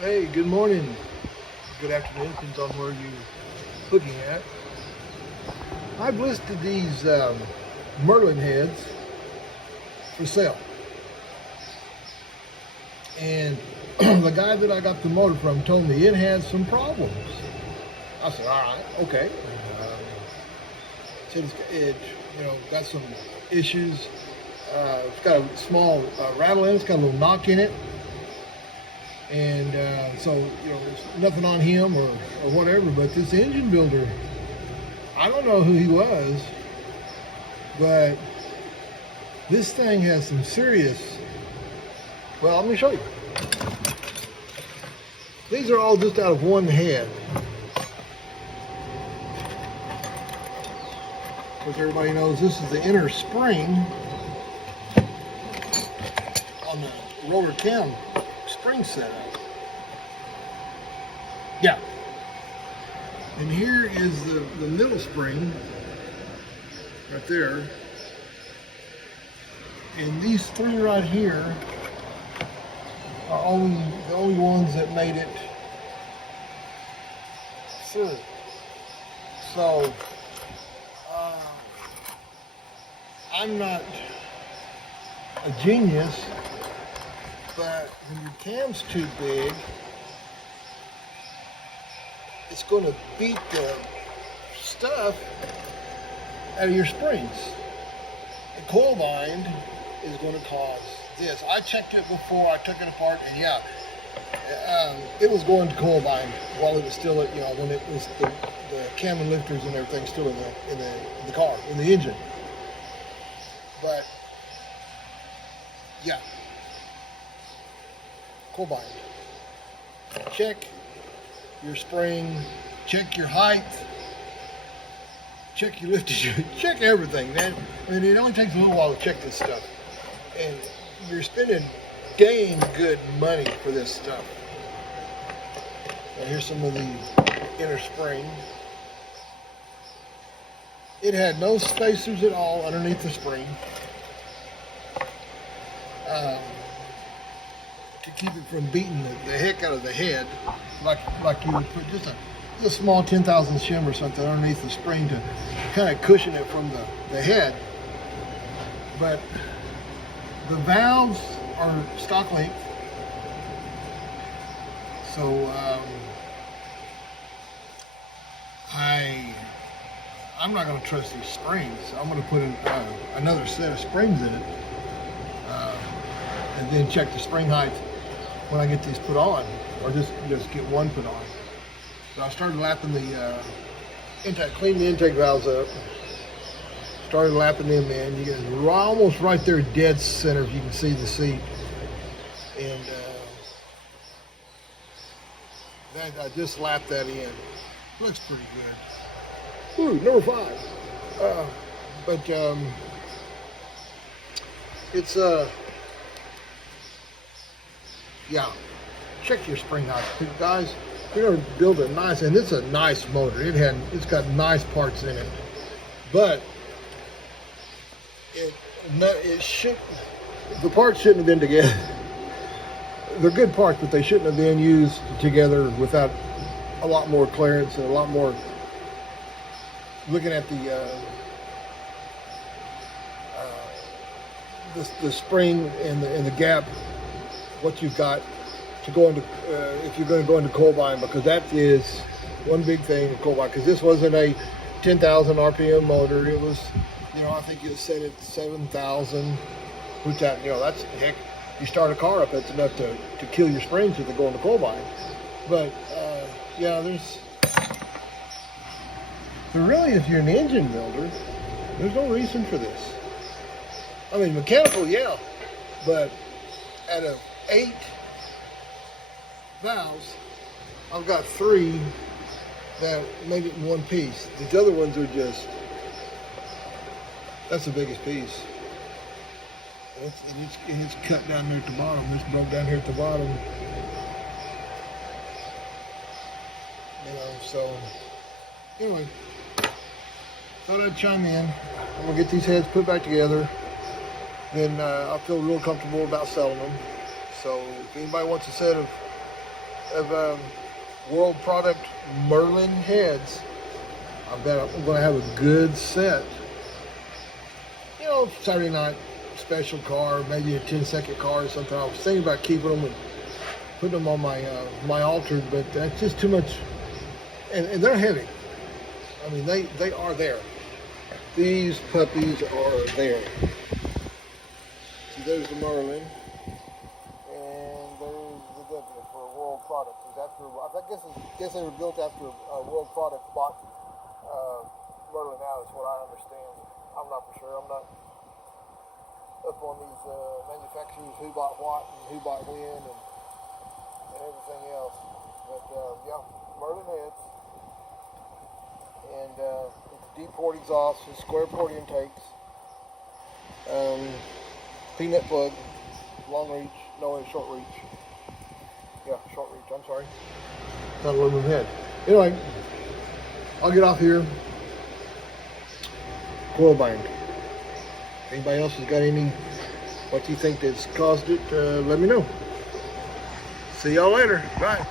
Hey, good morning, good afternoon, depends on where you're looking at. I've listed these Merlin heads for sale. And the guy that I got the motor from told me it has some problems. I said, all right, okay. Said got some issues. It's got a small rattle in it, it's got a little knock in it. And there's nothing on him or whatever, but this engine builder, I don't know who he was, but this thing has some serious, well, let me show you. These are all just out of one head. As everybody knows, this is the inner spring on the roller cam spring setup. Yeah. And here is the middle spring right there. And these three right here are the only ones that made it through. So I'm not a genius, but when your cam's too big, it's going to beat the stuff out of your springs. The coil bind is going to cause this. I checked it before I took it apart, and yeah, it was going to coil bind while it was still at, when it was the cam and lifters and everything still in the car, in the engine. But yeah, coil bind. Check your spring, check your height, check your lifters, check everything, man. I mean, it only takes a little while to check this stuff. And you're spending dang good money for this stuff. Now here's some of the inner spring. It had no spacers at all underneath the spring. To keep it from beating the heck out of the head, like you would put just a small 10,000 shim or something underneath the spring to kind of cushion it from the head. But the valves are stock length, so I'm not going to trust these springs. I'm going to put in another set of springs in it, and then check the spring height when I get these put on, or just get one put on. So I started lapping the intake, cleaned the intake valves up, started lapping them in. You get almost right there, dead center, if you can see the seat. And I just lapped that in. Looks pretty good. Ooh, number 5. It's yeah, check your spring height, guys. We're gonna build a nice, and it's a nice motor. It's got nice parts in it, but the parts shouldn't have been together. They're good parts, but they shouldn't have been used together without a lot more clearance and a lot more looking at the spring and the gap, what you've got to go into if you're going to go into coil bind, because that is one big thing in coil bind. Because this wasn't a 10,000 RPM motor. It was, I think it set at 7,000, which that's heck. You start a car up, that's enough to kill your springs if they go into coil bind. But really, if you're an engine builder, there's no reason for this. I mean, mechanical, yeah, but out of 8 valves, I've got 3 that make it in one piece. These other ones are that's the biggest piece. And it's cut down there at the bottom. It's broke down here at the bottom. So anyway, thought I'd chime in. I'm gonna get these heads put back together. Then I feel real comfortable about selling them. So if anybody wants a set of of World Product Merlin heads. I bet I'm going to have a good set. You know, Saturday night special car, maybe a 10-second car or something. I was thinking about keeping them and putting them on my my altar, but that's just too much. And they're heavy. I mean, they are there. These puppies are there. See, there's the Merlin, and there's the W for World Product. After, I guess they were built after World Product bought Merlin out, is what I understand. I'm not for sure. I'm not up on these manufacturers, who bought what and who bought when and everything else. But yeah, Merlin heads. And deep port exhaust, square port intakes, peanut plug, long reach, no, short reach. Yeah, short reach, I'm sorry. Not aluminum head. Anyway, I'll get off here. Coil bind. Anybody else has got any, what you think that's caused it, let me know. See y'all later. Bye.